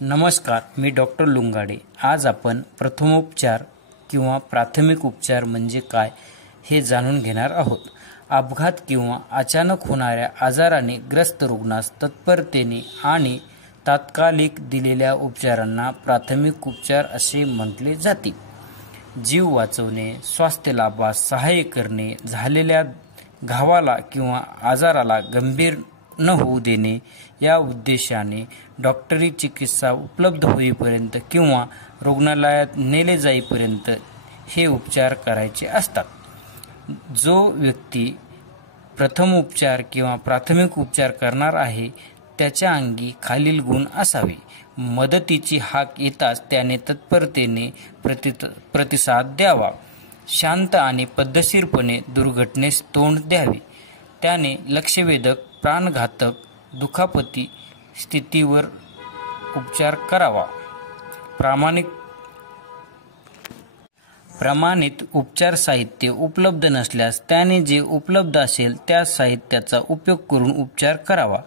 नमस्कार, मी डॉक्टर लुंगाडे। आज आपण प्रथमोपचार किंवा प्राथमिक उपचार म्हणजे काय हे जाणून घेणार आहोत। अपघात किंवा अचानक होणाऱ्या आजाराने ग्रस्त रुग्णास तत्परतेने आणि तात्कालिक दिलेल्या उपचारांना प्राथमिक उपचार असे म्हटले जाते। जीव वाचवणे, स्वास्थ्य लाभास सहाय्य करणे, झालेल्या घावाला किंवा आजाराला गंभीर न होऊ देणे या उद्देशाने डॉक्टरी चिकित्सा उपलब्ध होईपर्यंत किंवा रुग्णालयात नेले जाईपर्यंत हे उपचार करायचे असतात। जो व्यक्ती प्रथम उपचार किंवा प्राथमिक उपचार करणार आहे त्याच्या अंगी खालील गुण असावे। मदतीची हाक येताच त्याने तत्परतेने प्रतिसाद द्यावा। शांत आणि पद्धतशीरपणे दुर्घटनेस तोंड द्यावे। त्याने लक्षवेधक, प्राणघातक, दुखापती स्थितीवर उपचार करावा। प्रमाणित उपचार साहित्य उपलब्ध नसल्यास त्याने जे उपलब्ध असेल त्या साहित्याचा उपयोग करून उपचार करावा।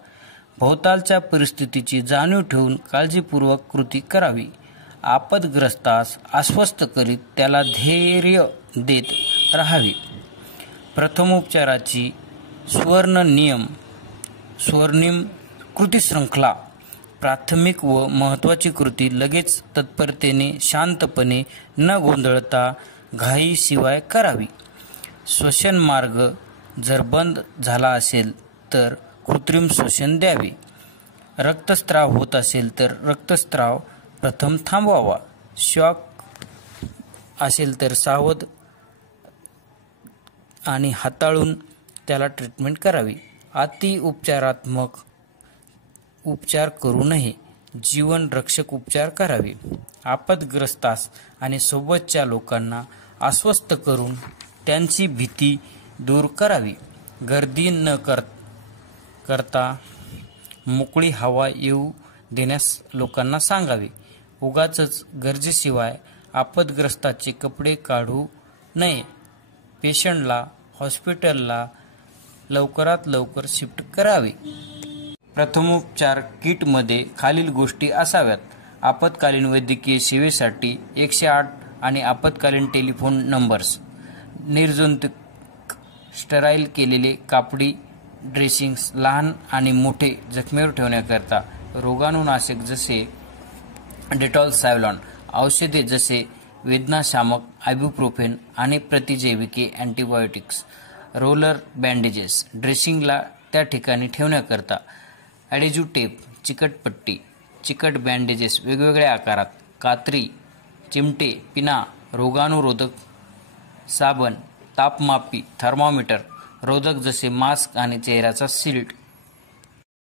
भोवतालच्या परिस्थितीची जाणीव ठेवून काळजीपूर्वक कृती करावी। आपदग्रस्तास आश्वस्त करीत त्याला धैर्य देत राहावे। प्रथमोपचाराची स्वर्णिम कृती शृंखला। प्राथमिक व महत्त्वाची कृती लगेच, तत्परतेने, शांतपणे, न गोंधळता, घाईशिवाय करावी। श्वसन मार्ग जर बंद झाला असेल तर कृत्रिम श्वसन द्यावे। रक्तस्राव होत असेल तर रक्तस्राव प्रथम थांबवावा। शॉक असेल तर सावध आणि हाताळून त्याला ट्रीटमेंट करावी। अति उपचारात्मक उपचार करू नये। जीवन रक्षक उपचार करावे। आपदग्रस्तास आणि सोबतच्या लोकांना आश्वस्त करून त्यांची भीती दूर करावी। गर्दी न करता मोकळी हवा येऊ देण्यास लोकांना सांगावे। उगाचच गरजेशिवाय आपदग्रस्ताचे कपडे काढू नये। पेशंटला हॉस्पिटलला लवकरात लवकर शिफ्ट करावे। प्रथमोपचार किटमध्ये खालील गोष्टी असाव्यात। आपत्कालीन वैद्यकीय सेवेसाठी 108 आणि आपत्कालीन टेलिफोन नंबर्स। निर्जंतुक स्टराईल केलेले कापडी ड्रेसिंग्स लहान आणि मोठे जखमेवर ठेवण्याकरता। रोगाणुनाशक जसे डेटॉल, सॅव्हलॉन। औषधे जसे वेदनाशामक, आयबुप्रोफेन आणि प्रतिजैविके, अँटीबायोटिक्स। रोलर बँडेजेस ड्रेसिंगला त्या ठिकाणी ठेवण्याकरता। ॲडेजिव्ह टेप, चिकट पट्टी, चिकट बँडेजेस वेगवेगळ्या आकारात। कात्री, चिमटे, पिना, रोगाणुरोधक साबण, तापमापी, थर्मामीटर, रोधक जसे मास्क आणि चेहऱ्याचा शील्ड।